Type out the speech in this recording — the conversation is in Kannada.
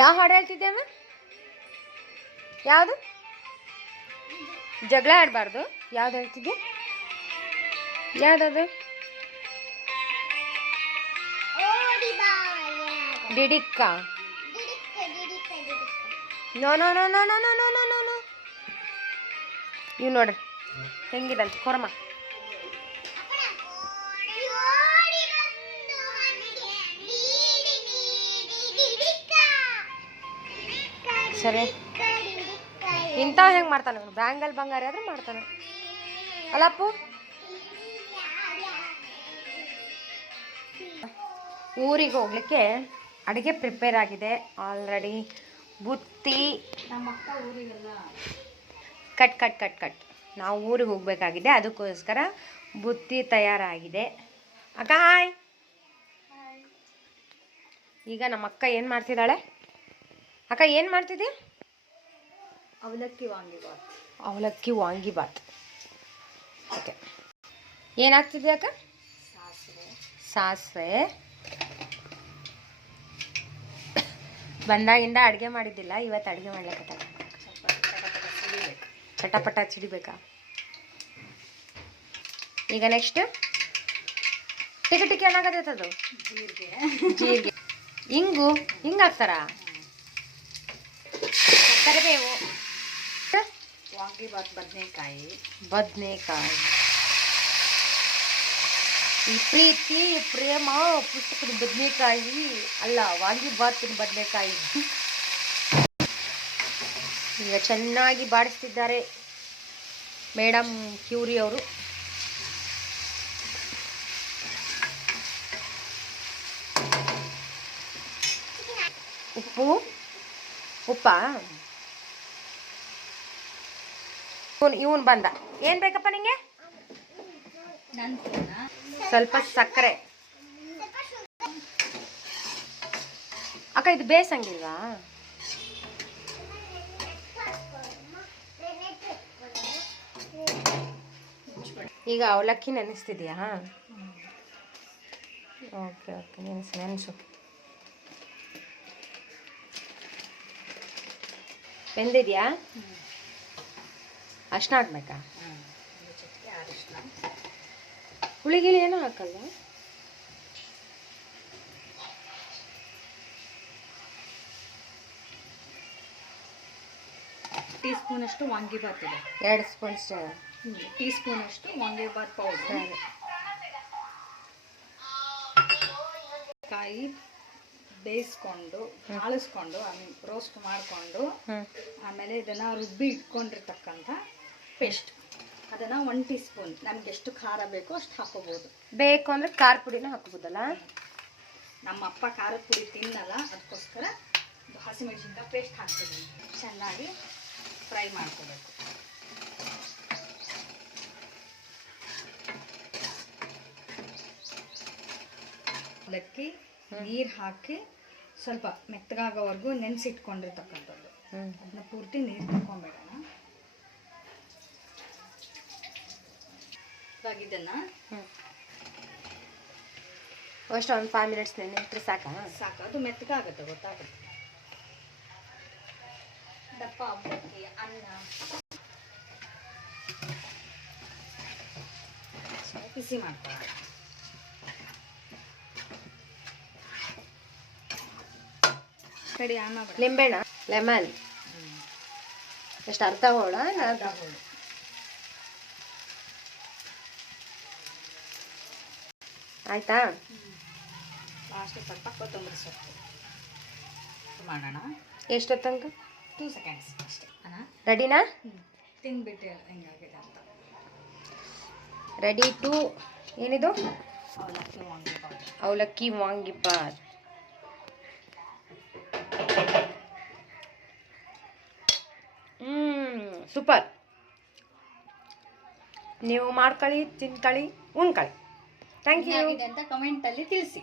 ಯಾವ ಹಾಡು ಹೇಳ್ತಿದ್ದೆ ಅಮ್ಮ? ಯಾವುದು? ಜಗಳ ಆಡಬಾರ್ದು. ಯಾವ್ದು ಹೇಳ್ತಿದ್ದೆ? ಯಾವ್ದದು? ಡಿಡಿಕ್ಕ. No no no no no no no no no no. ಇವ್ ನೋಡ್ರಿ ಹೆಂಗಿದಂತ ಕೊರಮ. ಸರಿ ಇಂಥವ್ ಹೆಂಗೆ ಮಾಡ್ತಾನೆ ಅವನು? ಬ್ಯಾಂಗಲ್ ಬಂಗಾರ ಆದ್ರೆ ಮಾಡ್ತಾನೆ ಅಲ್ಲಪ್ಪು. ಊರಿಗೆ ಹೋಗ್ಲಿಕ್ಕೆ ಅಡುಗೆ ಪ್ರಿಪೇರ್ ಆಗಿದೆ ಆಲ್ರೆಡಿ. ಬುತ್ತಿ ಕಟ್ ಕಟ್ ಕಟ್ ಕಟ್ ನಾವು ಊರಿಗೆ ಹೋಗಬೇಕಾಗಿದೆ, ಅದಕ್ಕೋಸ್ಕರ ಬುತ್ತಿ ತಯಾರಾಗಿದೆ. ಅಕ್ಕ ಹಾಯ್. ಈಗ ನಮ್ಮ ಅಕ್ಕ ಏನು ಮಾಡ್ತಿದ್ದಾಳೆ? ಅಕ್ಕ ಏನು ಮಾಡ್ತಿದ್ದೆ? ಅವಲಕ್ಕಿ ವಾಂಗಿಬಾತ್. ಅವಲಕ್ಕಿ ವಾಂಗಿಬಾತ್. ಓಕೆ. ಏನಾಗ್ತಿದೆ ಅಕ್ಕ? ಸಾಸಿವೆ. ಬಂದಾಗಿಂದ ಅಡುಗೆ ಮಾಡಿದ್ದಿಲ್ಲ, ಇವತ್ತು ಅಡುಗೆ ಮಾಡ್ಲಿಕ್ಕೆ ಚಟಪಟ ಚಿಡಿಬೇಕಾ? ಈಗ ನೆಕ್ಸ್ಟ್ ಟಿಕೆ ಟಿಕೆ ಏನಾಗತ್ತದು? ಜೀರಿಗೆ. ಹಿಂಗು ಹಿಂಗೆ ಹಾಕ್ತಾರ? ಕರಿಬೇವು, ವಾಂಗಿಬಾತ್, ಬದನೆಕಾಯಿ. ಈ ಪ್ರೀತಿ ಪ್ರೇಮ ಪುಸ್ತಕದ ಬದನೆಕಾಯಿ ಅಲ್ಲ, ವಾಂಗಿಬಾತಿನ ಬದನೆಕಾಯಿ. ಈಗ ಚೆನ್ನಾಗಿ ಬಾಡಿಸ್ತಿದ್ದಾರೆ ಮೇಡಮ್ ಕ್ಯೂರಿ ಅವರು. ಉಪ್ಪಾ? ಇವನ್ ಬಂದ. ಏನ್ ಬೇಕಪ್ಪ ನಿಂಗೆ? ಸ್ವಲ್ಪ ಸಕ್ಕರೆ. ಅಕ್ಕ ಇದು ಬೇಸಂಗಿಲ್ವಾ? ಈಗ ಅವಲಕ್ಕಿ ನೆನೆಸ್ತಿದ್ಯಾ? Okay okay, ನೆನೆಸು. ಬೆಂದಿದ್ಯಾ? ಅರ್ಶಿನ ಹಾಕ್ಬೇಕಾ? ಹುಳಿಗಿಳಿ ಏನೂ ಹಾಕಲ್ಲ? ಟೀ ಸ್ಪೂನ್ ಅಷ್ಟು ವಾಂಗಿಬಾತ್ ಇದೆ. 2 ಸ್ಪೂನ್ ಟೀ ಸ್ಪೂನ್ ಅಷ್ಟು ವಾಂಗಿಬಾತ್ ಪೌಡರ್. ಕಾಯಿ ಬೇಯಿಸ್ಕೊಂಡು ಆಳಿಸ್ಕೊಂಡು ರೋಸ್ಟ್ ಮಾಡಿಕೊಂಡು ಆಮೇಲೆ ಇದನ್ನು ರುಬ್ಬಿ ಇಟ್ಕೊಂಡಿರ್ತಕ್ಕಂಥ ಪೇಸ್ಟ್, ಅದನ್ನು 1 ಟೀ ಸ್ಪೂನ್ ನಮ್ಗೆ ಎಷ್ಟು ಖಾರ ಬೇಕೋ ಅಷ್ಟು ಹಾಕೋಬೋದು. ಬೇಕು ಅಂದರೆ ಖಾರ ಪುಡಿನೂ ಹಾಕೋಬೋದಲ್ಲ? ನಮ್ಮ ಅಪ್ಪ ಖಾರದ ಪುಡಿ ತಿನ್ನಲ್ಲ, ಅದಕ್ಕೋಸ್ಕರ ಹಸಿಮೆಣಸಿನ್ಕಾಯಿ ಪೇಸ್ಟ್ ಹಾಕ್ತಿದ್ದೀನಿ. ಚೆನ್ನಾಗಿ ಫ್ರೈ ಮಾಡ್ಕೋಬೇಕು. ಅವಲಕ್ಕಿ ನೀರು ಹಾಕಿ ಸ್ವಲ್ಪ ಮೆತ್ತಗಾಗೋವರೆಗೂ ನೆನೆಸಿಟ್ಕೊಂಡಿರ್ತಕ್ಕಂಥದ್ದು. ಅದನ್ನ ಪೂರ್ತಿ ನೀರು ತಗೊಂಬೇಡೋಣ. ಇವಾಗ ಇದನ್ನು ಅಷ್ಟು ಒಂದು 5 ಮಿನಿಟ್ಸ್ ನೆನೆಟ್ರೆ ಸಾಕು. ಅದು ಮೆತ್ತಗಾಗುತ್ತೆ, ಗೊತ್ತಾಗುತ್ತೆ. ದಪ್ಪ ಅವಲಕ್ಕಿ, ಅನ್ನ ಬಿಸಿ ಮಾಡ್ಕೊಳ್ಳೋಣ. ಕಡಿ ನಿಂಬೆಣ್ಣ, ಲೆಮನ್ ಎಷ್ಟು? ಅರ್ಧ ಹೋಳ? ಅರ್ಧ ಹೋಳು. ಆಯ್ತಾ? ಲಾಸ್ಟ್ ಸ್ವಲ್ಪ ಕೊತ್ತಂಬರಿ ಸೊಪ್ಪು ಮಾಡೋಣ. ಎಷ್ಟು ತನಕ? 2 ಸೆಕೆಂಡ್ಸ್ ಅಷ್ಟೇ. ರೆಡಿನಾ? ತಿಂದ್ಬಿಟ್ಟು ಹೆಂಗಾಗಿದೆ ಅಂತ. ರೆಡಿ ಟು ಏನಿದು? ಅವಲಕ್ಕಿ ವಾಂಗಿಬಾತ್. ಅವಲಕ್ಕಿ ವಾಂಗಿಬಾತ್. ಸೂಪರ್. ನೀವು ಮಾಡ್ಕೊಳ್ಳಿ, ತಿನ್ಕೊಳ್ಳಿ, ಉಣ್ಕೊಳ್ಳಿ. ಥ್ಯಾಂಕ್ ಯು ಅಂತ ಕಮೆಂಟಲ್ಲಿ ತಿಳಿಸಿ.